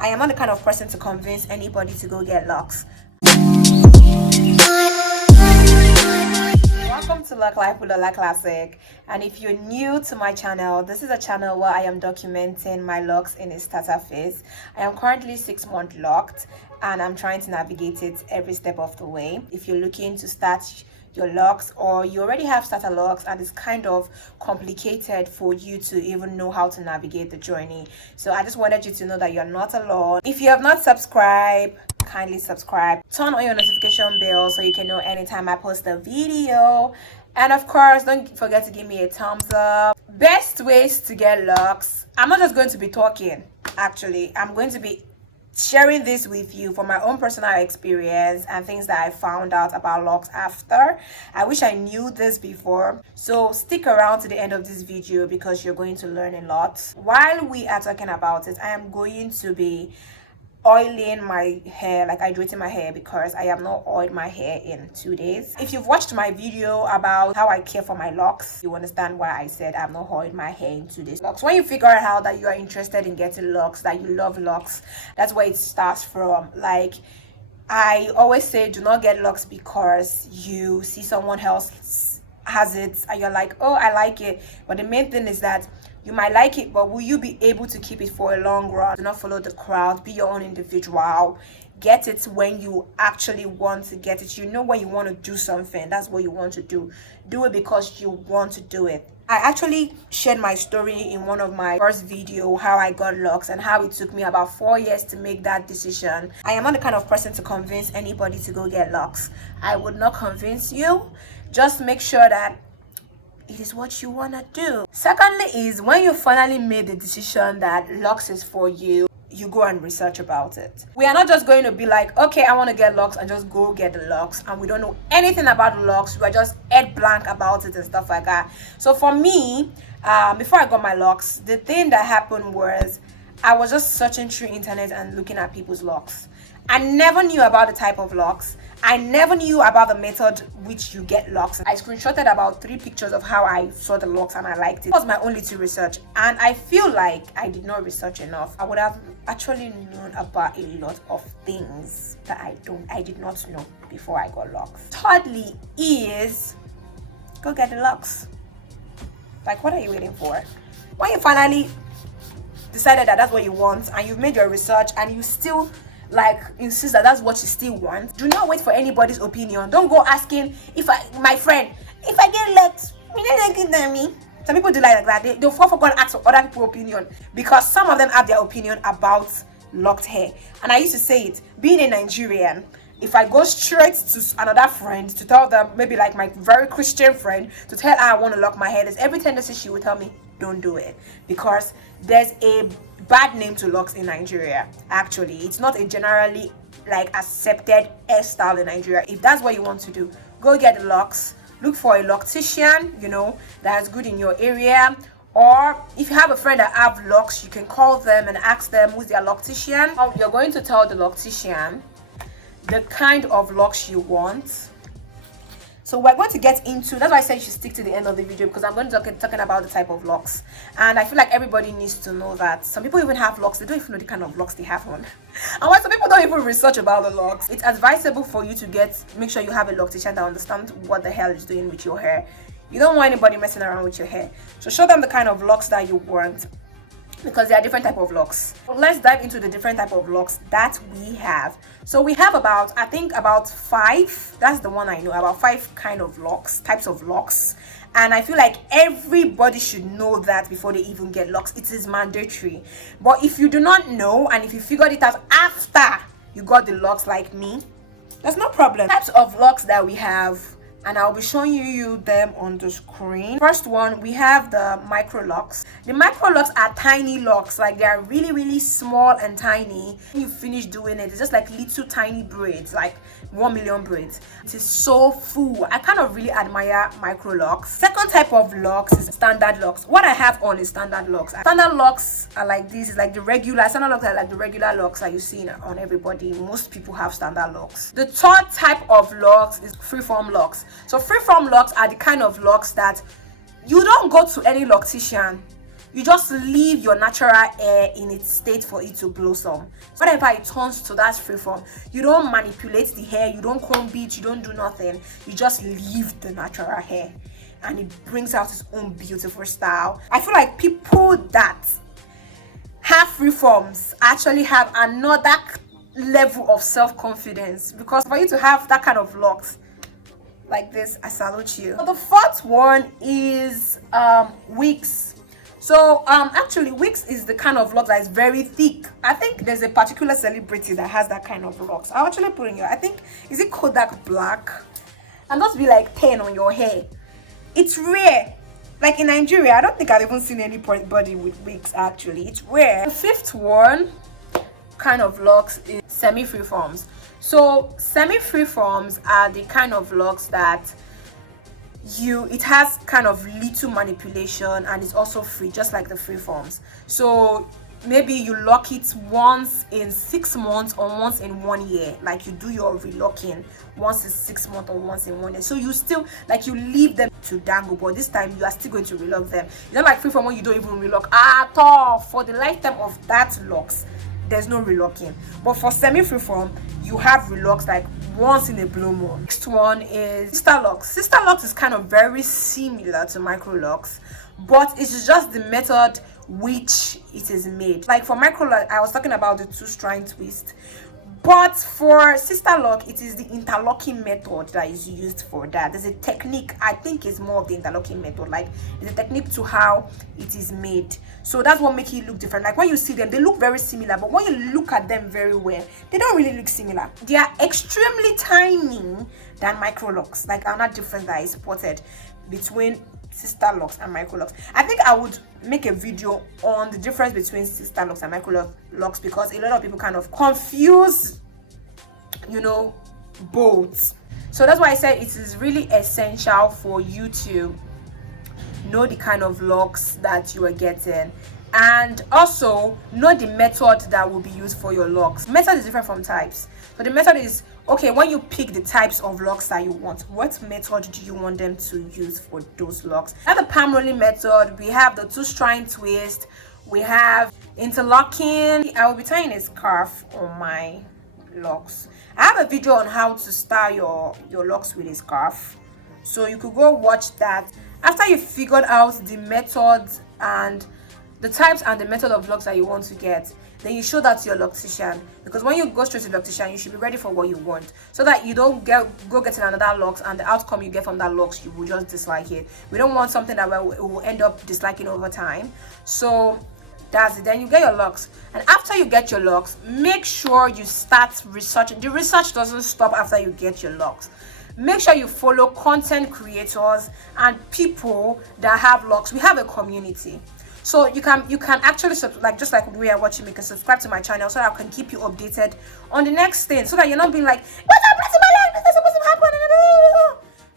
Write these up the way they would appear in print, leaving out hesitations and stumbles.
I am not the kind of person to convince anybody to go get locks. Welcome to Loc Life with Lola Classic, and if you're new to my channel, this is a channel where I am documenting my locks in its starter phase. I am currently 6 months locked and I'm trying to navigate it every step of the way. If you're looking to start your locks, or you already have starter locks and it's kind of complicated for you to even know how to navigate the journey, so I just wanted you to know that you're not alone. If you have not subscribed, kindly subscribe, turn on your notification bell so you can know anytime I post a video, and of course don't forget to give me a thumbs up. Best ways to get locks. I'm not just going to be talking, actually I'm going to be sharing this with you from my own personal experience and things that I found out about locks after. I wish I knew this before, so stick around to the end of this video because you're going to learn a lot. While we are talking about it, I am going to be oiling my hair, like hydrating my hair, because I have not oiled my hair in 2 days. If you've watched my video about how I care for my locks, you understand why I said I've not oiled my hair in 2 days. Locks, when you figure out that you are interested in getting locks, that you love locks, that's where it starts from. Like I always say, do not get locks because you see someone else has it and you're like, oh, I like it. But the main thing is that you might like it, but will you be able to keep it for a long run? Do not follow the crowd. Be your own individual. Get it when you actually want to get it. You know when you want to do something, that's what you want to do. Do it because you want to do it. I actually shared my story in one of my first video, how I got locks and how it took me about 4 years to make that decision. I am not the kind of person to convince anybody to go get locks. I would not convince you. Just make sure that it is what you want to do. Secondly is, when you finally made the decision that locks is for you, you go and research about it. We are not just going to be like, okay, I want to get locks, and just go get the locks and we don't know anything about locks. We're just head blank about it and stuff like that. So for me, before I got my locks, the thing that happened was I was just searching through internet and looking at people's locks. I never knew about the type of locks. I never knew about the method which you get locks. I screenshotted about 3 pictures of how I saw the locks and I liked it. It was my only to research, and I feel like I did not research enough. I would have actually known about a lot of things that I did not know before I got locks. Thirdly is, go get the locks. Like, what are you waiting for? When you finally decided that that's what you want and you've made your research and you still insist that that's what you still want, do not wait for anybody's opinion. Don't go asking, my friend, if I get locks, will you like it than me? Some people do like that. They'll fall for God and ask for other people's opinion because some of them have their opinion about locked hair. And I used to say it, being a Nigerian, if I go straight to another friend to tell them, maybe like my very Christian friend, to tell her I want to lock my hair, there's every tendency she will tell me, don't do it, because there's a bad name to locks in Nigeria. Actually, it's not a generally accepted hairstyle in Nigeria. If that's what you want to do, go get the locks. Look for a loctician, that's good in your area. Or if you have a friend that have locks, you can call them and ask them who's their loctician. You're going to tell the loctician the kind of locks you want. So we're going to get into, that's why I said you should stick to the end of the video, because I'm going to be talking about the type of locks. And I feel like everybody needs to know that some people even have locks, they don't even know the kind of locks they have on. And why some people don't even research about the locks. It's advisable for you to make sure you have a loctician that understands what the hell is doing with your hair. You don't want anybody messing around with your hair. So show them the kind of locks that you want, because there are different type of locks. Let's dive into the different type of locks that we have. So we have about 5, that's the one I know, about 5 kind of locks, types of locks. And I feel like everybody should know that before they even get locks. It is mandatory. But if you do not know, and if you figured it out after you got the locks like me, that's no problem. Types of locks that we have, and I'll be showing you them on the screen. First one, we have the micro locks. The micro locks are tiny locks, like they are really, really small and tiny. When you finish doing it, it's just like little tiny braids, like 1 million braids. It is so full. I kind of really admire micro locks. Second type of locks is standard locks. What I have on is standard locks. Standard locks are like this. It's like the regular standard locks are like the regular locks that you see on everybody. Most people have standard locks. The third type of locks is freeform locks. So freeform locks are the kind of locks that you don't go to any loctician You just leave your natural hair in its state for it to blossom. Whenever it turns to that freeform, you don't manipulate the hair, you don't comb it, you don't do nothing. You just leave the natural hair, and it brings out its own beautiful style. I feel like people that have freeforms actually have another level of self-confidence, because for you to have that kind of locks like this, I salute you. The fourth one is wigs. So actually wigs is the kind of lock that is very thick. I think there's a particular celebrity that has that kind of locks. I'll actually put in your, I think, is it Kodak Black? And just be like 10 on your hair. It's rare. Like in Nigeria, I don't think I've even seen anybody with wigs actually. It's rare. The fifth one kind of locks is semi-freeforms. So semi-freeforms are the kind of locks that it has kind of little manipulation, and it's also free, just like the freeforms. So maybe you lock it once in 6 months or once in 1 year, like you do your relocking once in 6 months or once in 1 year. So you still, like, you leave them to dangle, but this time you are still going to relock them. It's not like freeform when you don't even relock at all. For the lifetime of that locks, there's no relocking. But for semi-freeform, you have relocks like once in a blue moon. Next one is sister locks. Sister locks is kind of very similar to micro locks, but it's just the method which it is made. Like for micro lock, I was talking about the 2-strand twist, but for sister lock, it is the interlocking method that is used for that. There's a technique, I think it's more of the interlocking method, like there's a technique to how it is made. So that's what makes it look different. Like when you see them, they look very similar, but when you look at them very well, they don't really look similar. They are extremely tiny than micro locks, like another difference that is spotted between sister locks and micro locks. I think I would make a video on the difference between sister locks and micro locks, because a lot of people kind of confuse, you know, both. So that's why I said it is really essential for you to know the kind of locks that you are getting, and also know the method that will be used for your locks. Method is different from types. So the method is, okay, when you pick the types of locks that you want, what method do you want them to use for those locks? We have the palm rolling method, we have the 2-strand twist, we have interlocking. I will be tying a scarf on my locks. I have a video on how to style your locks with a scarf, so you could go watch that. After you figured out the methods and the types and the method of locks that you want to get, then you show that to your loctician, because when you go straight to the loctician, you should be ready for what you want, so that you don't go getting another locks and the outcome you get from that locks, you will just dislike it. We don't want something that we will end up disliking over time. So that's it. Then you get your locks, and after you get your locks, make sure you start researching. The research doesn't stop after you get your locks. Make sure you follow content creators and people that have locks. We have a community, so you can actually like, just like we are watching, you can subscribe to my channel so that I can keep you updated on the next thing, so that you're not being like, what's happening to my life? This is supposed to happen.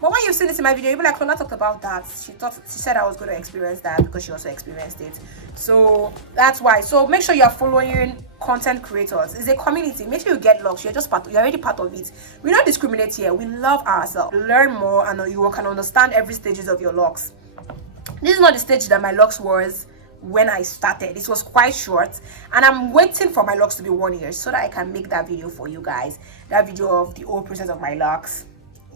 But when you see this in my video, you'll be like, Lola talked about that. She said I was going to experience that, because she also experienced it. So that's why. So make sure you're following content creators. It's a community. Make sure you get locks. You're already part of it. We don't discriminate here. We love ourselves. Learn more, and you can understand every stages of your locks. This is not the stage that my locks was when I started. This was quite short, and I'm waiting for my locks to be 1 year so that I can make that video for you guys. That video of the whole process of my locks.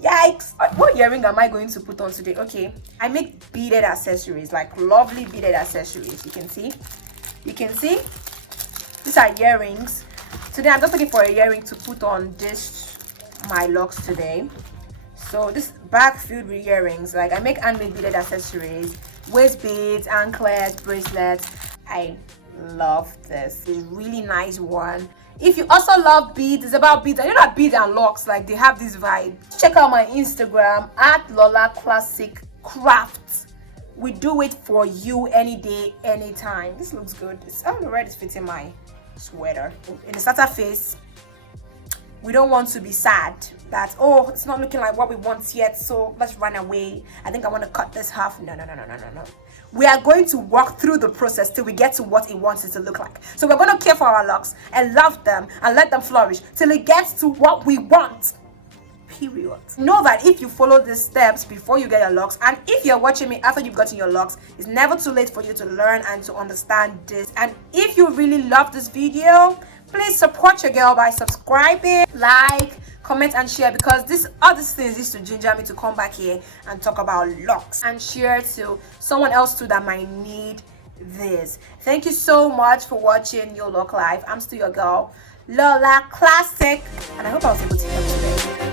Yikes! What earring am I going to put on today? Okay, I make beaded accessories, like lovely beaded accessories. You can see these are earrings. Today I'm just looking for a earring to put on my locks today. So this bag filled with earrings. Like, I make handmade beaded accessories, waist beads, anklets, bracelets. I love this. It's a really nice one. If you also love beads, it's about beads. I know that beads and locks, like, they have this vibe. Check out my Instagram at Lola Classic Crafts. We do it for you any day, anytime. This looks good. The red is fitting my sweater. In the starter face, we don't want to be sad that, oh, it's not looking like what we want yet, so let's run away. I think I want to cut this half. No. We are going to walk through the process till we get to what it wants it to look like. So we're going to care for our locks and love them and let them flourish till it gets to what we want. period. Know that if you follow these steps before you get your locks, and if you're watching me after you've gotten your locks, it's never too late for you to learn and to understand this. And if you really love this video, please support your girl by subscribing, like, comment and share, because this other things used to ginger me to come back here and talk about locks and share to someone else too that might need this. Thank you so much for watching Your Loc Life. I'm still your girl, Lola Classic, and I hope I was able to help you today.